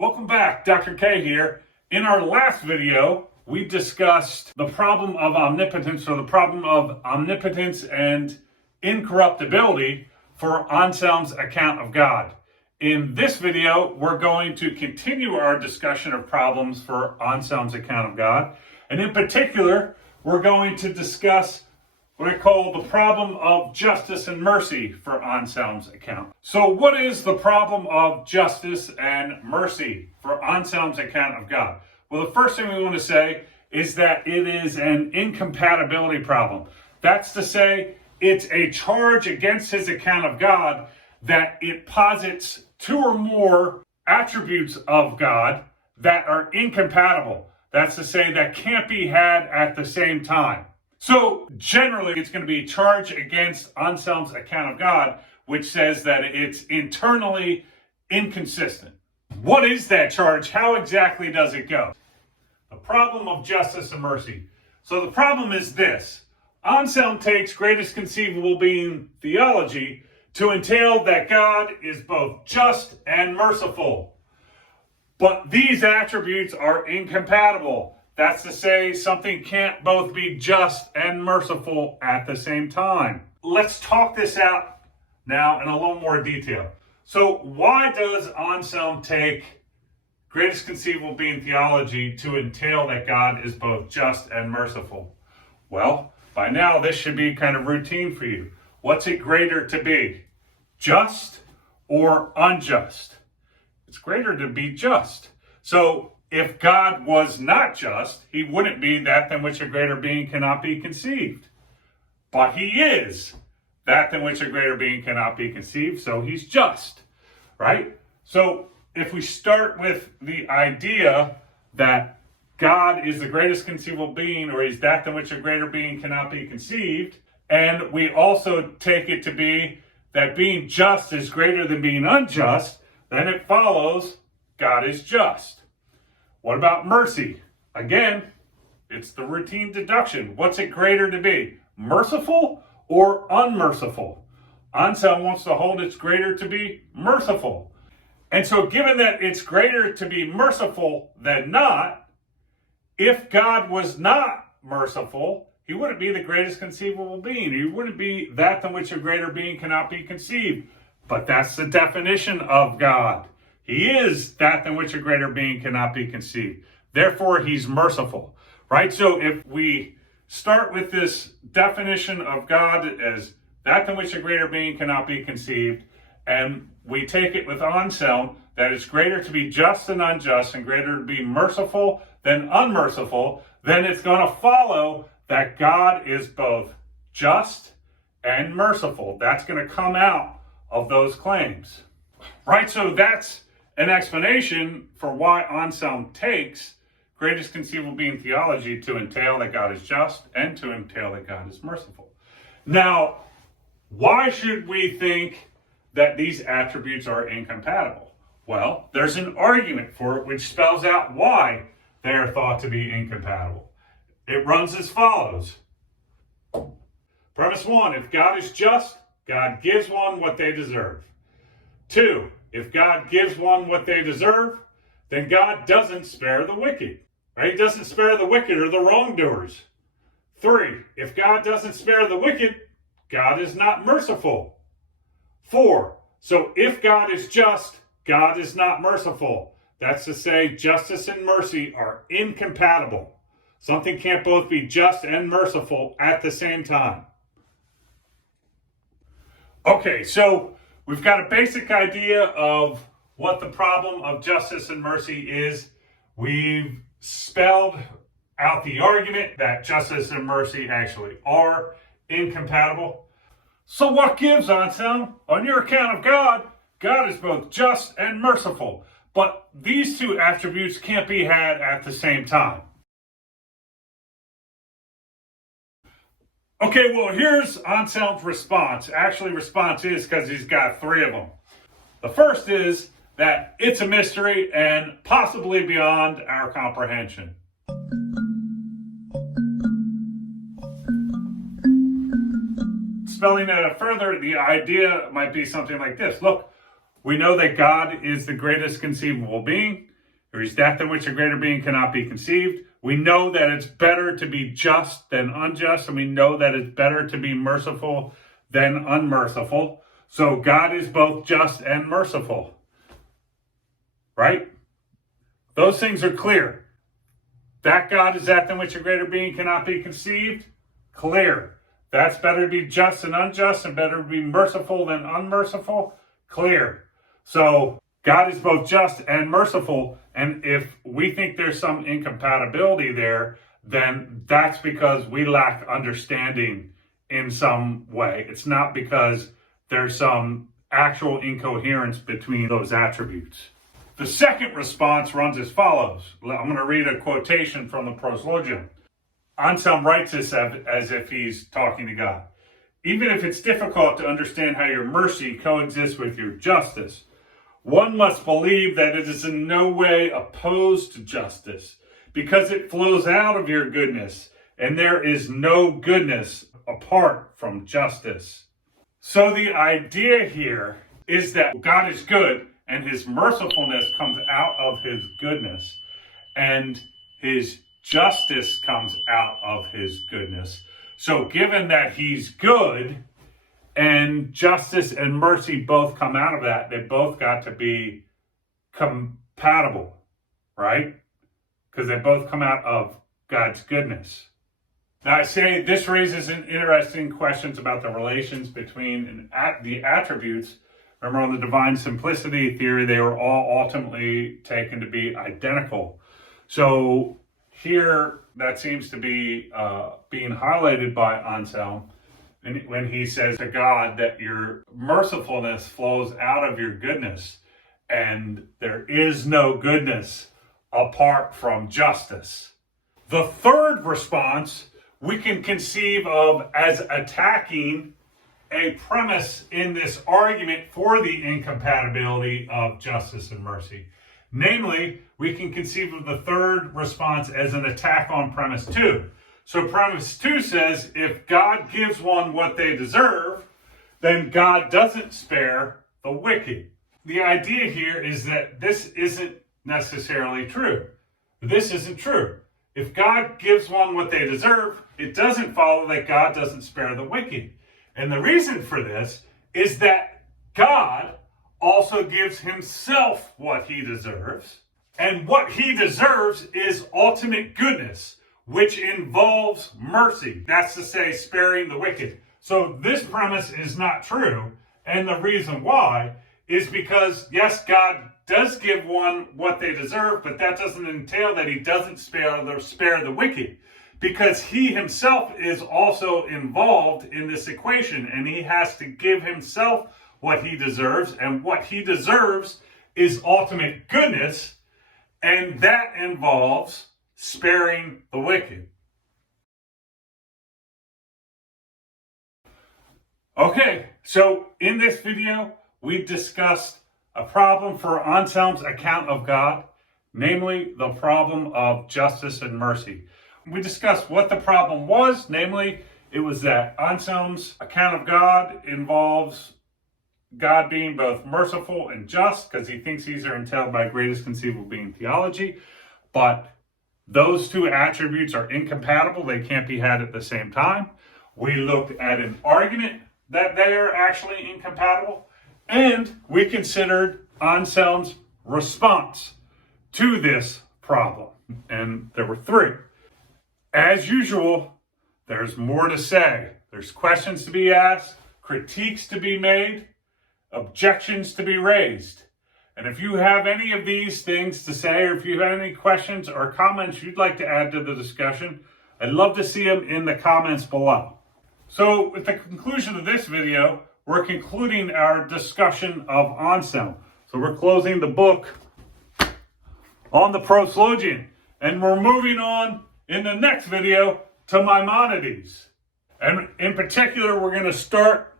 Welcome back, Dr. K here. In our last video, we discussed the problem of omnipotence, or the problem of omnipotence and incorruptibility for Anselm's account of God. In this video, we're going to continue our discussion of problems for Anselm's account of God. And in particular, we're going to discuss what I call the problem of justice and mercy for Anselm's account. So what is the problem of justice and mercy for Anselm's account of God? Well, the first thing we want to say is that it is an incompatibility problem. That's to say, it's a charge against his account of God that it posits two or more attributes of God that are incompatible. That's to say, that can't be had at the same time. So generally, it's going to be charged against Anselm's account of God, which says that it's internally inconsistent. What is that charge? How exactly does it go? The problem of justice and mercy. So the problem is this. Anselm takes greatest conceivable being theology to entail that God is both just and merciful. But these attributes are incompatible. That's to say, something can't both be just and merciful at the same time. Let's talk this out now in a little more detail. So why does Anselm take greatest conceivable being theology to entail that God is both just and merciful? Well, by now this should be kind of routine for you. What's it greater to be? Just or unjust? It's greater to be just. So if God was not just, he wouldn't be that than which a greater being cannot be conceived. But he is that than which a greater being cannot be conceived, so he's just, right? So if we start with the idea that God is the greatest conceivable being, or he's that than which a greater being cannot be conceived, and we also take it to be that being just is greater than being unjust, then it follows God is just. What about mercy? Again, it's the routine deduction. What's it greater to be? Merciful or unmerciful? Anselm wants to hold it's greater to be merciful. And so given that it's greater to be merciful than not, if God was not merciful, he wouldn't be the greatest conceivable being. He wouldn't be that than which a greater being cannot be conceived. But that's the definition of God. He is that than which a greater being cannot be conceived. Therefore, he's merciful, right? So if we start with this definition of God as that than which a greater being cannot be conceived, and we take it with Anselm that it's greater to be just than unjust and greater to be merciful than unmerciful, then it's going to follow that God is both just and merciful. That's going to come out of those claims, right? So that's an explanation for why Anselm takes greatest conceivable being theology to entail that God is just and to entail that God is merciful. Now, why should we think that these attributes are incompatible? Well, there's an argument for it which spells out why they are thought to be incompatible. It runs as follows. Premise 1, if God is just, God gives one what they deserve. 2, if God gives one what they deserve, then God doesn't spare the wicked. Right? He doesn't spare the wicked or the wrongdoers. 3, if God doesn't spare the wicked, God is not merciful. 4, so if God is just, God is not merciful. That's to say, justice and mercy are incompatible. Something can't both be just and merciful at the same time. Okay, so we've got a basic idea of what the problem of justice and mercy is. We've spelled out the argument that justice and mercy actually are incompatible. So what gives, Anselm? On your account of God, God is both just and merciful. But these two attributes can't be had at the same time. Okay, well, here's Anselm's response. Actually, response is because he's got 3 of them. The first is that it's a mystery and possibly beyond our comprehension. Spelling it out further, the idea might be something like this. Look, we know that God is the greatest conceivable being. There is that than which a greater being cannot be conceived. We know that it's better to be just than unjust, and we know that it's better to be merciful than unmerciful. So God is both just and merciful, right? Those things are clear. That God is that than which a greater being cannot be conceived, clear. That's better to be just than unjust and better to be merciful than unmerciful, clear. So God is both just and merciful, and if we think there's some incompatibility there, then that's because we lack understanding in some way. It's not because there's some actual incoherence between those attributes. The second response runs as follows. I'm going to read a quotation from the Proslogium. Anselm writes this as if he's talking to God. Even if it's difficult to understand how your mercy coexists with your justice, one must believe that it is in no way opposed to justice, because it flows out of your goodness, and there is no goodness apart from justice. So the idea here is that God is good, and his mercifulness comes out of his goodness, and his justice comes out of his goodness. So given that he's good, and justice and mercy both come out of that, they both got to be compatible, right? Because they both come out of God's goodness. Now I say this raises an interesting questions about the relations between the attributes. Remember, on the divine simplicity theory, they were all ultimately taken to be identical. So here, that seems to be being highlighted by Anselm when he says to God that your mercifulness flows out of your goodness, and there is no goodness apart from justice. The third response we can conceive of as attacking a premise in this argument for the incompatibility of justice and mercy. Namely, we can conceive of the third response as an attack on premise 2. So premise 2 says, if God gives one what they deserve, then God doesn't spare the wicked. The idea here is that this isn't necessarily true. This isn't true. If God gives one what they deserve, it doesn't follow that God doesn't spare the wicked. And the reason for this is that God also gives himself what he deserves. And what he deserves is ultimate goodness, which involves mercy. That's to say, sparing the wicked. So this premise is not true. And the reason why is because, yes, God does give one what they deserve, but that doesn't entail that he doesn't spare the wicked. Because he himself is also involved in this equation, and he has to give himself what he deserves, and what he deserves is ultimate goodness, and that involves sparing the wicked. Okay, so in this video, we discussed a problem for Anselm's account of God, namely the problem of justice and mercy. We discussed what the problem was, namely, it was that Anselm's account of God involves God being both merciful and just, because he thinks these are entailed by greatest conceivable being theology, but those two attributes are incompatible. They can't be had at the same time. We looked at an argument that they are actually incompatible, and we considered Anselm's response to this problem, and there were three. As usual, there's more to say. There's questions to be asked, critiques to be made, objections to be raised. And if you have any of these things to say, or if you have any questions or comments you'd like to add to the discussion, I'd love to see them in the comments below. So with the conclusion of this video, we're concluding our discussion of Anselm. So we're closing the book on the Proslogium, and we're moving on in the next video to Maimonides. And in particular, we're going to start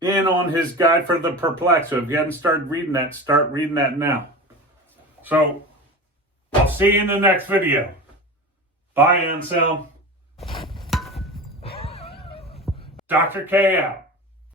in on his Guide for the Perplexed. So if you hadn't started reading that, start reading that now. So I'll see you in the next video. Bye, Anselm. Dr. K out.